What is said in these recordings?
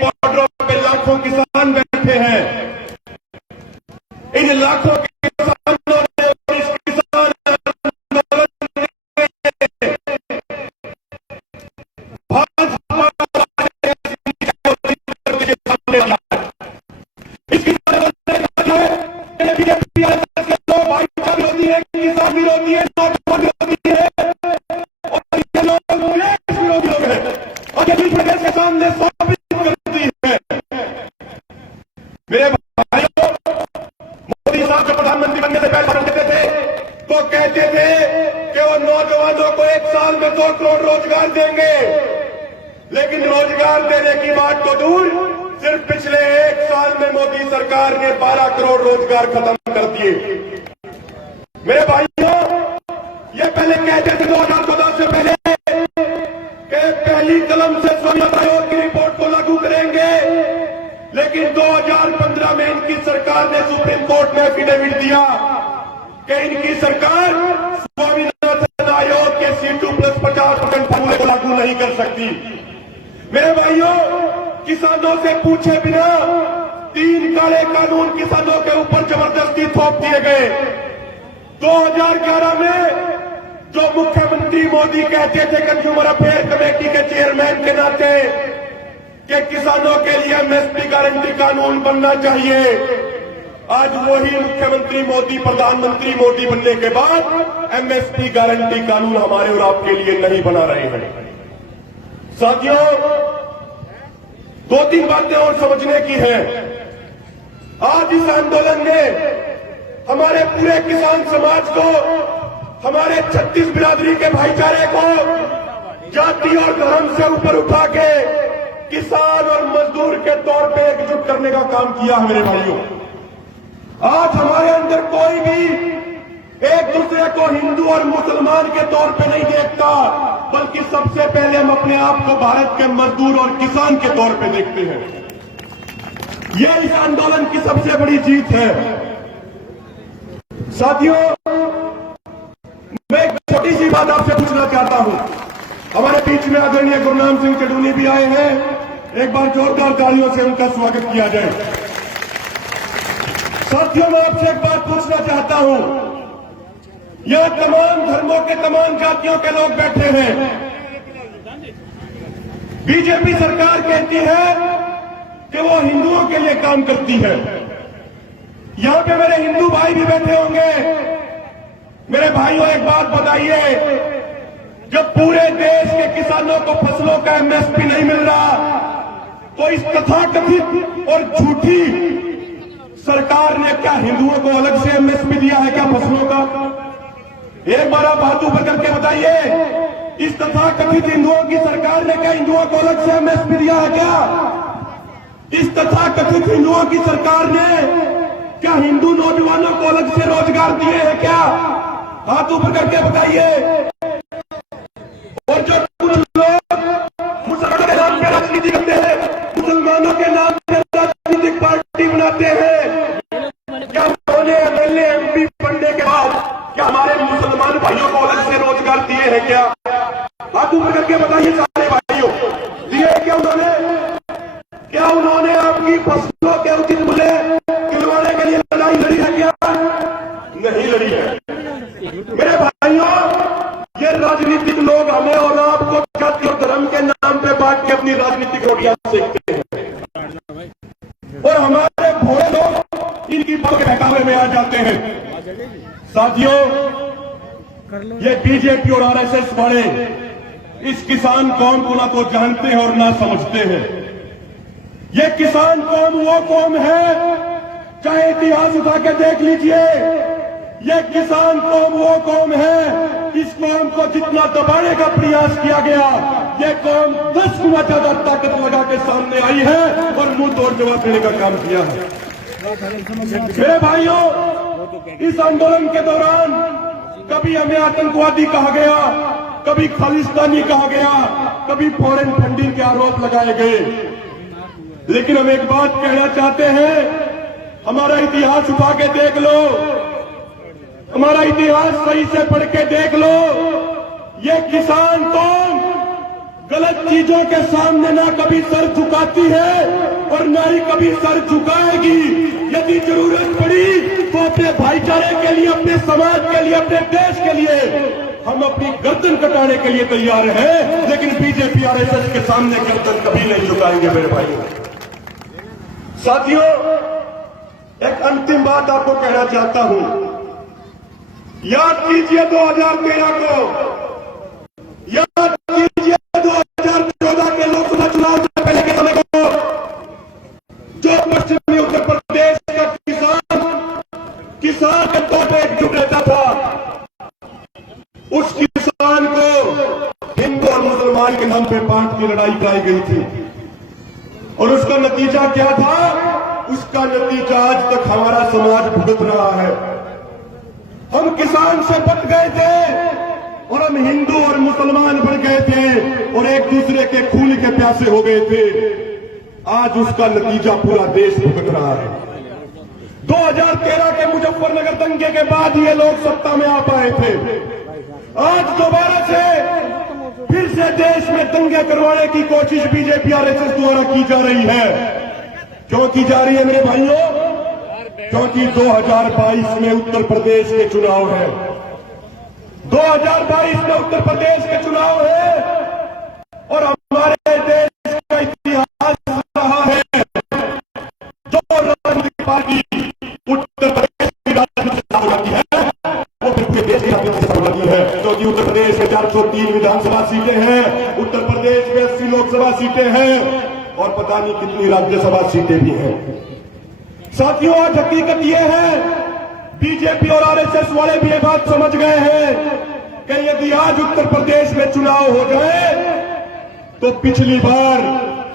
बॉर्डरों पे लाखों किसान बैठे हैं। इन लाखों किसानों ने इस किसान किसान विरोधी है, नौजवान विरोधी है और ये लोग देश विरोधी लोग हैं और ये प्रदेश के सामने साबित करती है। मेरे भाइयों, मोदी साहब जब प्रधानमंत्री बनने से पहले कहते थे तो कहते थे कि वो नौजवानों को 1 साल में 2 करोड़ रोजगार देंगे, लेकिन रोजगार देने की बात तो दूर, सिर्फ पिछले 1 साल में मोदी सरकार ने 12 करोड़ रोजगार खत्म कर दिए। मेरे भाइयों, ये पहले कहते थे 2014 से पहले कि पहली कलम से स्वामी आयोग की रिपोर्ट को लागू करेंगे, लेकिन 2015 में इनकी सरकार ने सुप्रीम कोर्ट में एफिडेविट दिया कि इनकी सरकार स्वामीनाथन आयोग के C2+50% फॉर्मूले को लागू नहीं कर सकती। मेरे भाइयों, किसानों से पूछे बिना 3 काले कानून किसानों के ऊपर जबरदस्ती थोप दिए गए। 2011 में जो मुख्यमंत्री मोदी कहते थे कंज्यूमर अफेयर कमेटी के चेयरमैन के नाते कि किसानों के लिए एमएसपी गारंटी कानून बनना चाहिए, आज वही मुख्यमंत्री मोदी प्रधानमंत्री मोदी बनने के बाद एमएसपी गारंटी कानून हमारे और आपके लिए नहीं बना रहे हैं। साथियों, 2-3 बातें और समझने की है। आज इस आंदोलन ने हमारे पूरे किसान समाज को, हमारे 36 बिरादरी के भाईचारे को जाति और धर्म से ऊपर उठा के किसान और मजदूर के तौर पे एकजुट करने का काम किया है। मेरे भाइयों, आज हमारे अंदर कोई भी एक दूसरे को हिंदू और मुसलमान के तौर पे नहीं देखता, बल्कि सबसे पहले हम अपने आप को भारत के मजदूर और किसान के तौर पे देखते हैं। यह इस आंदोलन की सबसे बड़ी जीत है। साथियों, मैं एक छोटी सी बात आपसे पूछना चाहता हूं। हमारे बीच में आदरणीय गुरनाम सिंह चडूनी भी आए हैं, एक बार जोरदार तालियों से उनका स्वागत किया जाए। साथियों, मैं आपसे एक बात पूछना चाहता हूं। यहां तमाम धर्मों के, तमाम जातियों के लोग बैठे हैं। बीजेपी सरकार कहती है कि वो हिंदुओं के लिए काम करती है। यहां पे मेरे हिंदू भाई भी बैठे होंगे। मेरे भाइयों, एक बात बताइए, जब पूरे देश के किसानों को फसलों का एमएसपी नहीं मिल रहा, तो इस तथाकथित और झूठी सरकार ने क्या हिंदुओं को अलग से एमएसपी दिया है क्या फसलों का? एक बार आप हाथ ऊपर करके बताइए, इस तथाकथित हिंदुओं की सरकार ने क्या हिंदुओं को अलग से एमएसपी दिया है क्या? इस तथाकथित हिंदुओं की सरकार ने क्या हिंदू नौजवानों को अलग से रोजगार दिए हैं क्या? हाथ ऊपर करके बताइए। और जो कुछ लोग मुसलमानों के नाम पे राजनीति करते हैं, मुसलमानों के नाम पे राजनीतिक पार्टी बनाते हैं, क्या उन्होंने एमएलए एमपी बनने के बाद क्या हमारे मुसलमान भाइयों को अलग से रोजगार दिए हैं क्या? हाथ ऊपर करके बताइए सारे भाइयों, दिए क्या उन्होंने? क्या उन्होंने आपकी फसलों के उचित मूल्य दिलवाने के लिए लड़ाई लड़ी है क्या? नहीं लड़ी है। मेरे भाइयों, ये राजनीतिक लोग हमें और आपको जाति और धर्म के नाम पे बांट के अपनी राजनीतिक रोटियां सेकते हैं और हमारे भोले लोग इनकी बातों के बहकावे में आ जाते हैं। साथियों, ये बीजेपी और आरएसएस वाले इस किसान कौम को ना तो जानते हैं और ना समझते हैं। ये किसान कौम वो कौम है, चाहे इतिहास उठा के देख लीजिए, ये किसान कौम वो कौम है, इस कौम को जितना दबाने का प्रयास किया गया, ये कौम 10 गुना ज्यादा ताकत लगा के सामने आई है और मुंह तोड़ जवाब देने का काम किया है। मेरे भाइयों, इस आंदोलन के दौरान कभी हमें आतंकवादी कहा गया, कभी खालिस्तानी कहा गया, कभी फॉरेन फंडिंग के आरोप लगाए गए, लेकिन हम एक बात कहना चाहते हैं, हमारा इतिहास उठा के देख लो, हमारा इतिहास सही से पढ़ के देख लो। ये किसान कौम गलत चीजों के सामने ना कभी सर झुकाती है और ना ही कभी सर झुकाएगी। यदि जरूरत पड़ी तो अपने भाईचारे के लिए, अपने समाज के लिए, अपने देश के लिए हम अपनी गर्दन कटाने के लिए तैयार हैं, लेकिन बीजेपी आरएसएस के सामने गर्दन कभी नहीं झुकाएंगे मेरे भाइयों। साथियों, एक अंतिम बात आपको कहना चाहता हूं। याद कीजिए 2013 को, याद कीजिए 2014 के लोकसभा चुनाव से पहले के समय को, जो पश्चिमी उत्तर प्रदेश का किसान के तौर पर एकजुट रहता था, उस किसान को हिंदू और मुसलमान के नाम पे बांट की लड़ाई कराई गई थी। और उसका नतीजा क्या था? उसका नतीजा आज तक हमारा समाज भुगत रहा है। हम किसान से बट गए थे और हम हिंदू और मुसलमान बन गए थे और एक दूसरे के खून के प्यासे हो गए थे। आज उसका नतीजा पूरा देश भुगत रहा है। 2013 के मुजफ्फरनगर दंगे के बाद ये लोग सत्ता में आ पाए थे। आज दोबारा से फिर से देश में दंगे करवाने की कोशिश बीजेपी आरएसएस द्वारा की जा रही है। क्यों की जा रही है मेरे भाइयों? क्योंकि 2022 में उत्तर प्रदेश के चुनाव है। 2022 में उत्तर प्रदेश के चुनाव है और हमारे देश का इतिहास रहा है, जो राजनीतिक पार्टी उत्तर प्रदेश की राजनीति से होती है वो फिर पूरे देश की राजनीति से होती है। क्योंकि उत्तर प्रदेश में 403 विधानसभा सीटें हैं, उत्तर प्रदेश में 80 लोकसभा सीटें हैं और पता नहीं कितनी राज्यसभा सीटें भी हैं। साथियों, आज हकीकत यह है, बीजेपी और आरएसएस वाले भी ये बात समझ गए हैं कि यदि आज उत्तर प्रदेश में चुनाव हो जाए तो पिछली बार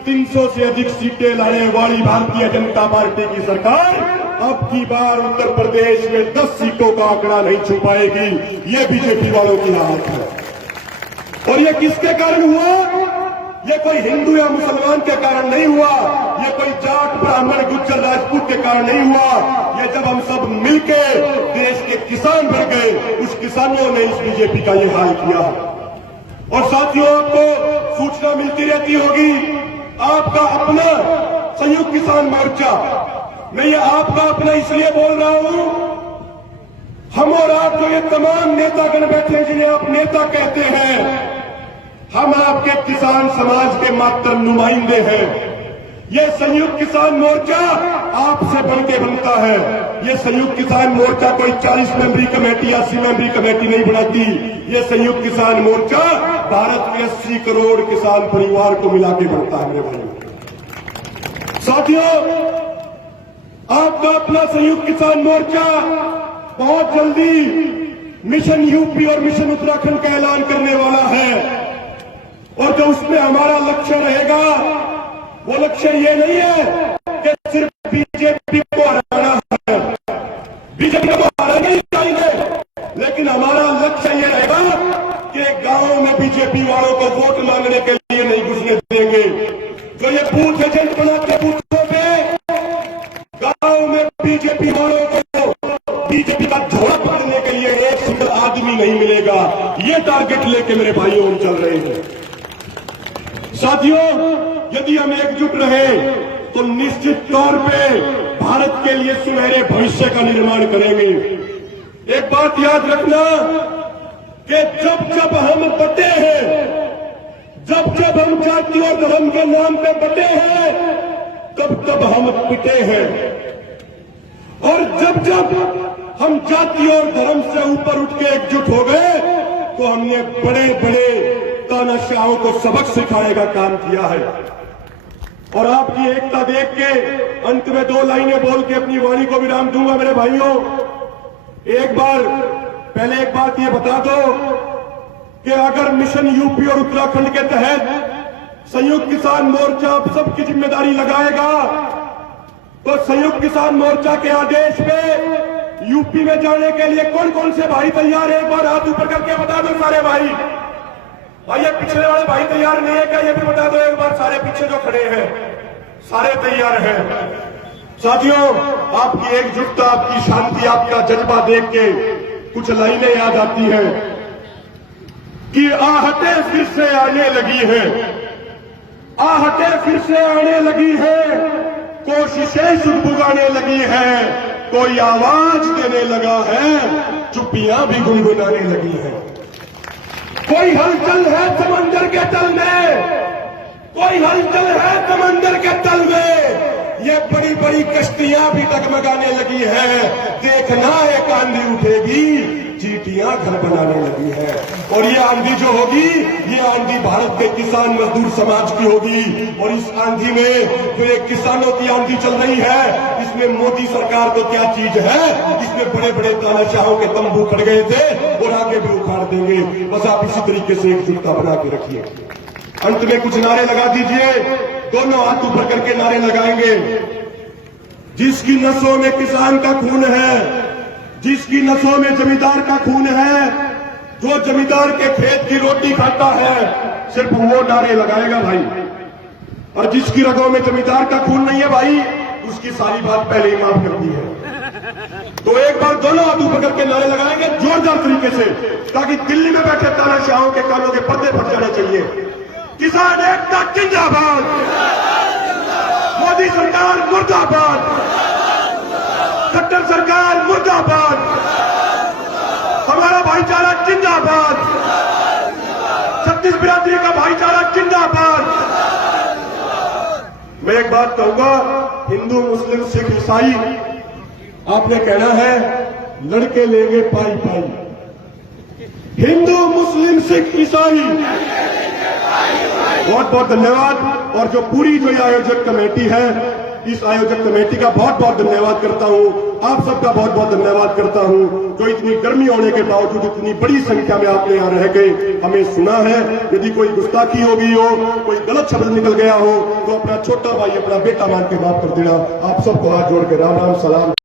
300 से अधिक सीटें लाने वाली भारतीय जनता पार्टी की सरकार अब की बार उत्तर प्रदेश में 10 सीटों का आंकड़ा नहीं छू पाएगी। ये बीजेपी वालों की हालत है। और ये किसके कारण हुआ? ये कोई हिंदू या मुसलमान के कारण नहीं हुआ, ये कोई जाट ब्राह्मण गुज्जर राजपूत के कारण नहीं हुआ। ये जब हम सब मिलके देश के किसान बन गए, उस किसानियों ने इस बीजेपी का ये हाल किया। और साथियों, आपको सूचना मिलती रहती होगी, आपका अपना संयुक्त किसान मोर्चा, मैं ये आपका अपना इसलिए बोल रहा हूं, हम और आप जो ये तमाम नेतागण बैठे हैं जिन्हें आप नेता कहते हैं, हम आपके किसान समाज के मात्र नुमाइंदे हैं। ये संयुक्त किसान मोर्चा आपसे बनके बनता है। ये संयुक्त किसान मोर्चा कोई 40 मेंबरी कमेटी, 80 मेंबरी कमेटी नहीं बनाती। ये संयुक्त किसान मोर्चा भारत के 80 करोड़ किसान परिवार को मिला के बनता है मेरे भाइयों। साथियों, आपका अपना संयुक्त किसान मोर्चा बहुत जल्दी मिशन यूपी और मिशन उत्तराखंड का ऐलान करने वाला है। और जो उसमें हमारा लक्ष्य रहेगा, वो लक्ष्य ये नहीं है कि सिर्फ बीजेपी को हराना है, बीजेपी को हराना ही चाहिए, लेकिन हमारा लक्ष्य ये रहेगा कि गांव में बीजेपी वालों को वोट मांगने के लिए नहीं घुसने देंगे। जो ये बूथ एजेंट बनाते बूथों पे गांव में बीजेपी वालों को बीजेपी का झोला पकड़ने के लिए एक सिंगल आदमी नहीं मिलेगा। ये टारगेट लेके मेरे भाइयों हम चल रहे हैं। साथियों, यदि हम एकजुट रहे तो निश्चित तौर पे भारत के लिए सुनहरे भविष्य का निर्माण करेंगे। एक बात याद रखना कि जब जब हम बटे हैं, जब जब हम जाति और धर्म के नाम पे बटे हैं, तब तब हम पिटे हैं। और जब जब हम जाति और धर्म से ऊपर उठ के एकजुट हो गए तो हमने बड़े बड़े तानाशाहों को सबक सिखाने का काम किया है। और आपकी एकता देख के अंत में 2 लाइनें बोल के अपनी वाणी को विराम दूंगा मेरे भाइयों। एक बात ये बता दो कि अगर मिशन यूपी और उत्तराखंड के तहत संयुक्त किसान मोर्चा आप सबकी जिम्मेदारी लगाएगा तो संयुक्त किसान मोर्चा के आदेश पे यूपी में जाने के लिए कौन कौन से भाई तैयार है? एक बार हाथ ऊपर करके बता दो सारे भाई। ये पिछले वाले भाई तैयार नहीं है क्या? ये भी बता दो एक बार। सारे पीछे जो खड़े हैं सारे तैयार हैं। साथियों, आपकी एकजुटता, आपकी शांति, आपका जज्बा देख के कुछ लाइनें याद आती हैं। कि आहटें फिर से आने लगी है, आहटें फिर से आने लगी है, कोशिशें सुगबुगाने लगी है, कोई आवाज देने लगा है, चुप्पियां भी गुनगुनाने लगी है। कोई हलचल है समंदर के तल में, कोई हलचल है समंदर के तल में, ये बड़ी बड़ी कश्तियां भी डगमगाने लगी है। देखना एक आंधी उठेगी, चींटियां घर बनाने लगी है। और ये आंधी जो होगी, ये आंधी भारत के किसान मजदूर समाज की होगी। और इस आंधी में जो एक किसानों की आंधी चल रही है, इसमें मोदी सरकार तो क्या चीज है, इसमें बड़े बड़े तानाशाहों के तंबू खड़ गए थे और आगे भी उखाड़ देंगे। बस आप इसी तरीके से एकजुटता बना के रखिए। अंत में कुछ नारे लगा दीजिए, दोनों हाथ ऊपर करके नारे लगाएंगे। जिसकी नसों में किसान का खून है, जिसकी नसों में जमींदार का खून है, जो जमींदार के खेत की रोटी खाता है, सिर्फ वो नारे लगाएगा भाई। और जिसकी रगों में जमींदार का खून नहीं है भाई, उसकी सारी बात पहले ही माफ कर दी है। तो एक बार दोनों हाथ ऊपर करके नारे लगाएंगे जोरदार तरीके से, ताकि दिल्ली में बैठे तानाशाहों के कानों के पर्दे फट जाने चाहिए। किसान एकता जिंदाबाद, मोदी सरकार मुर्दाबाद, खट्टर सरकार मुर्दाबाद, हमारा भाईचारा जिंदाबाद, छत्तीस बिरादरी का भाईचारा जिंदाबाद। मैं एक बात कहूंगा, हिंदू मुस्लिम सिख ईसाई, आपने कहना है लड़के लेंगे पाई पाई। हिंदू मुस्लिम सिख ईसाई, बहुत बहुत धन्यवाद। और जो पूरी जो आयोजक कमेटी है, इस आयोजक कमेटी का बहुत बहुत धन्यवाद करता हूं। आप सबका बहुत बहुत धन्यवाद करता हूं, जो इतनी गर्मी होने के बावजूद इतनी बड़ी संख्या में आपने यहां रह गए, हमें सुना है। यदि कोई गुस्ताखी हो गई हो, कोई गलत शब्द निकल गया हो, तो अपना छोटा भाई अपना बेटा मान के माफ कर देना। आप सबको हाथ जोड़ के राम राम सलाम।